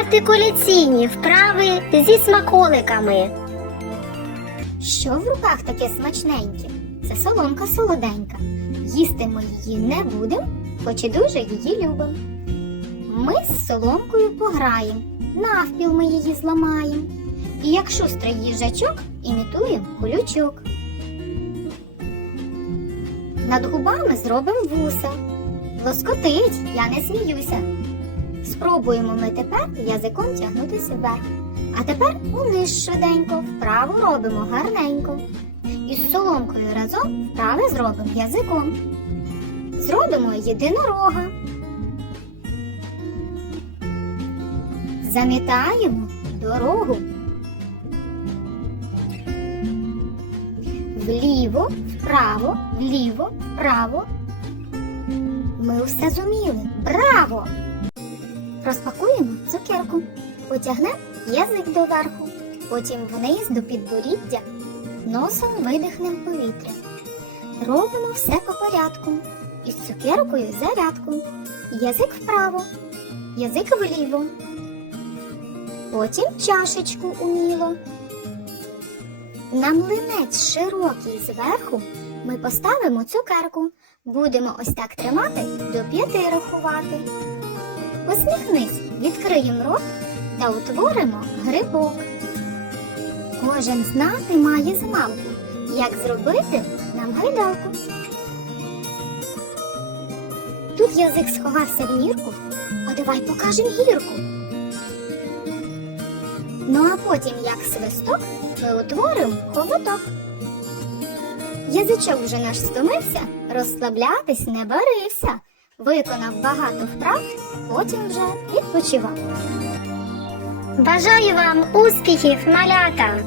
артикуляційні вправи зі смаколиками. Що в руках таке смачненьке? Це соломка солоденька. Їсти ми її не будемо, хоч і дуже її любимо. Ми з соломкою пограємо, навпіл ми її зламаємо. І як шустрий їжачок, імітуємо колючок. Над губами зробимо вуса. Лоскотить, я не сміюся. Спробуємо ми тепер язиком тягнутися вверх. А тепер униз швиденько, вправо робимо гарненько. Із соломкою разом вправи зробимо язиком. Зробимо єдинорога. Замітаємо дорогу. Вліво, вправо, вліво, вправо. Ми все зуміли. Браво! Розпакуємо цукерку. Потягнемо язик доверху, потім вниз до підборіддя, носом видихнем повітря. Робимо все по порядку. Із цукеркою зарядку. Язик вправо, язик вліво. Потім чашечку уміло. На млинець широкий зверху ми поставимо цукерку. Будемо ось так тримати до п'яти рахувати. Посміхнись, відкриємо рот та утворимо грибок. Кожен знати має змалку, як зробити нам гайдалку. Тут язик сховався в нірку, а давай покажемо гірку. Ну а потім, як свисток, ми утворимо хоботок. Язичок вже наш стомився, розслаблятись не барився. Виконав багато вправ, потім вже відпочивав. Бажаю вам успіхів, малята!